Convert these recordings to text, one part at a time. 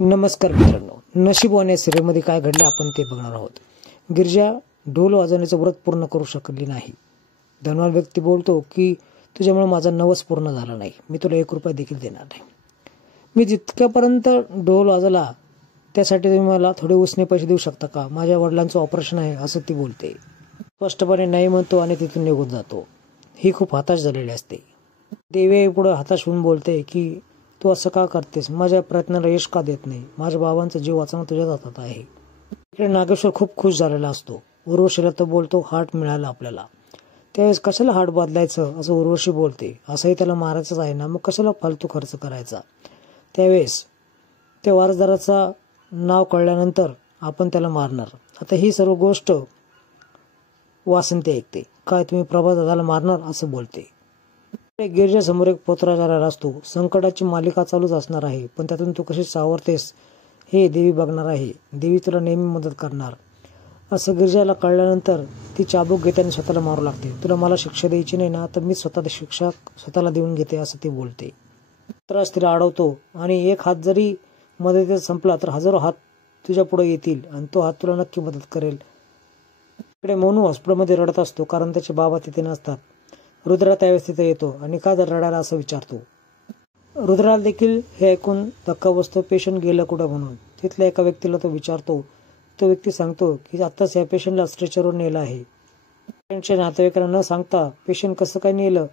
नमस्कार मित्रांनो, नशीबवान या सिरियलमध्ये काय घडले आपण ते बघणार आहोत. गिरिजा ढोल वाजवण्याचं व्रत पूर्ण करू शकली नाही. धनवान व्यक्ती बोलतो की तुझ्यामुळे माझा नवस पूर्ण झाला नाही, मी तुला 1 रुपया देखील देणार नाही. मी जितक्यापर्यंत ढोल वाजवला त्यासाठी तुम्ही मला थोडे उसने पैसे देऊ शकता का? माझ्या वडिलांचं ऑपरेशन आहे असं ती बोलते. स्पष्टपणे नाही म्हणतो आणि तिथून निघून जातो. ही खूप हताश झालेली असते. देवी पुढे हताश होऊन बोलते की तू असं का करतेस? माझ्या प्रयत्नाला यश का देत नाही? माझ्या बाबांचा जीव वाचवणं तुझ्याच हातात आहे. इकडे नागेश्वर खूप खुश झालेला असतो. उर्वशीला तो बोलतो हार्ट मिळाला आपल्याला. त्यावेळेस कशाला हार्ट बदलायचं असं उर्वशी बोलते. असंही त्याला मारायचंच आहे ना, मग कशाला फालतू खर्च करायचा? त्यावेळेस त्या वारसदाराचा नाव कळल्यानंतर आपण त्याला मारणार. आता ही सर्व गोष्ट वासंती ऐकते. काय तुम्ही प्रभा दादाला मारणार असं बोलते. गिरिजा समोर एक पोतरा झालेला असतो. संकटाची मालिका चालूच असणार आहे, पण त्यातून तू कशी सावरतेस हे देवी बघणार आहे. देवी तुला नेहमी मदत करणार असं गिरिजाला कळल्यानंतर ती चाबूक घेते आणि स्वतःला मारू लागते. तुला मला शिक्षा द्यायची नाही ना, तर मी स्वतः शिक्षा स्वतःला देऊन घेते असं ती बोलते. त्रास तिला अडवतो आणि एक हात जरी मदतीचा संपला तर हजारो हात तुझ्या पुढे येतील आणि तो हात तुला नक्की मदत करेल. इकडे मोनू हॉस्पिटलमध्ये रडत असतो कारण त्याचे बाबा तिथे नसतात. रुद्रा त्यावेळेस तिथे येतो आणि का जर रडायला असं विचारतो. रुद्राला देखील हे ऐकून धक्का बसतो. पेशंट गेलं कुठं म्हणून. तिथल्या एका व्यक्तीला तो विचारतो. तो व्यक्ती सांगतो की आत्ताच या पेशंटला स्ट्रेचरवर नेलं आहे. पेशंटच्या नातेवाईकांना न सांगता पेशंट कसं काय नेलं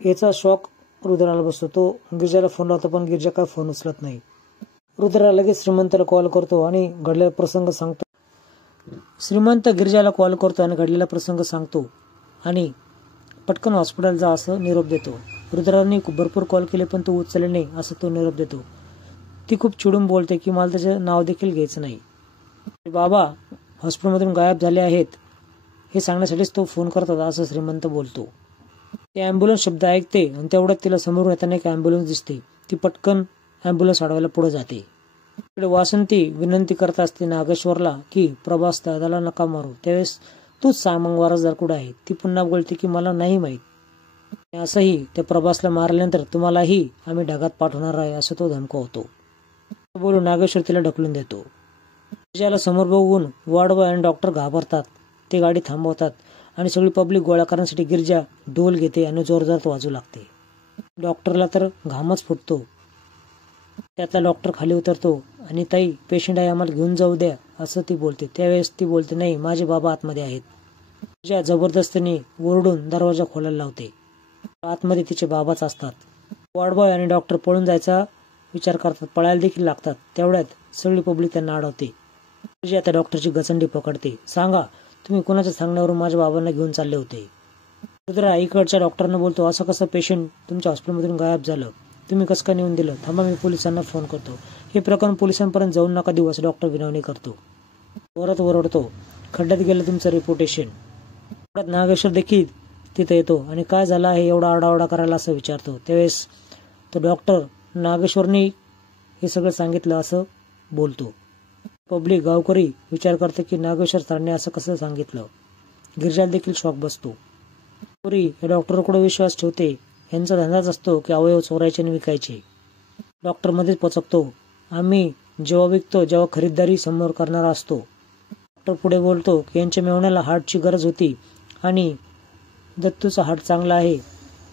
याचा शॉक रुद्राला बसतो. तो गिरिजाला फोन लावतो पण गिरिजा काय फोन उचलत नाही. रुद्रा लगेच श्रीमंताला कॉल करतो आणि घडलेला प्रसंग सांगतो. श्रीमंत गिरिजाला कॉल करतो आणि घडलेला प्रसंग सांगतो आणि पटकन हॉस्पिटल जा असं निरोप देतो. रुद्राने भरपूर कॉल केले पण तो उचलले नाही असं तो निरोप देतो. ती खूप चिडून बोलते की मला त्याचं नाव देखील घ्यायचं नाही. बाबा हॉस्पिटलमधून गायब झाले आहेत हे सांगण्यासाठीच तो फोन करतात असं श्रीमंत बोलतो. ती ॲम्ब्युलन्स शब्द ऐकते आणि तेवढ्यात तिला समोरून येताना एक ॲम्ब्युलन्स दिसते. ती पटकन ॲम्ब्युलन्स अडवायला पुढे जाते. इकडे वासंती विनंती करत असते नागेश्वरला की प्रभास दादाला नका मारू. त्यावेळेस तूच सांग मग वारसदार कुठे आहे. ती पुन्हा बोलते की मला नाही माहीत. असंही त्या प्रभासला मारल्यानंतर तुम्हालाही आम्ही ढगात पाठवणार आहे असं तो धमकावतो. बोलून नागेश्वर तिला ढकलून देतो. गिरिजाला समोर बघून वॉर्डबॉय आणि डॉक्टर घाबरतात. ते गाडी थांबवतात आणि सगळी पब्लिक गोळा करण्यासाठी गिरिजा ढोल घेते आणि जोरदार वाजू लागते. डॉक्टरला तर घामच फुटतो. त्यातला डॉक्टर खाली उतरतो आणि ताई पेशंट आहे आम्हाला घेऊन जाऊ द्या असं ती बोलते. त्यावेळेस ती बोलते नाही माझे बाबा आतमध्ये आहेत. गिरिजा जबरदस्तीने ओरडून दरवाजा खोलायला लावते. आतमध्ये तिचे बाबाच असतात. वॉर्डबॉय आणि डॉक्टर पळून जायचा विचार करतात. पळायला देखील लागतात. तेवढ्यात सगळी पब्लिक त्यांना अडवते. गिरिजा त्या डॉक्टरची गचंडी पकडते. सांगा तुम्ही कोणाच्या सांगण्यावरून माझ्या बाबांना घेऊन चालले होते? रुद्रा इकडच्या डॉक्टरनं बोलतो असं कसं पेशंट तुमच्या हॉस्पिटलमधून गायब झालं? तुम्ही कसं काय नेऊन दिलं? थांबा मी पोलिसांना फोन करतो. हे प्रकरण पोलिसांपर्यंत जाऊन नका देऊ असं डॉक्टर विनवणी करतो. परत ओरडतो खड्ड्यात गेलं तुमचं रेप्युटेशन. नागेश्वर देखील तिथे येतो आणि काय झालं आहे एवढा आरडाओरडा करायला असं विचारतो. त्यावेळेस तो डॉक्टर नागेश्वरनी हे सगळं सांगितलं असं बोलतो. पब्लिक गावकरी विचार करते की नागेश्वर सरांनी असं कसं सांगितलं. गिरिजाला देखील शॉक बसतो. पुरी या डॉक्टरकडे विश्वास ठेवते. यांचा धंदाच असतो की अवयव चोरायचे आणि विकायचे. डॉक्टर मध्येच पचकतो. आम्ही जेव्हा विकतो जेव्हा खरीददारी समोर करणारा असतो. डॉक्टर पुढे बोलतो की यांच्या मेवण्याला हार्टची गरज होती आणि दत्तूचा हार्ट चांगला आहे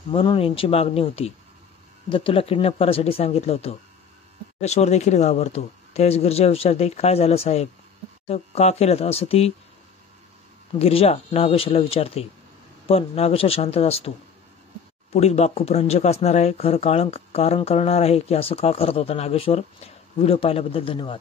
म्हणून यांची मागणी होती. दत्तूला किडनॅप करायसाठी सांगितलं होतं. नागेश्वर देखील घाबरतो. त्यावेळेस गिरिजा विचारते काय झालं साहेब, तर का केलं असं ती गिरिजा नागेश्वरला विचारते. पण नागेश्वर शांतच असतो. पुढील भाग खूप रंजक असणार आहे. खरं कारण कळणार आहे की असं का करत होता नागेश्वर. व्हिडिओ पाहिल्याबद्दल धन्यवाद.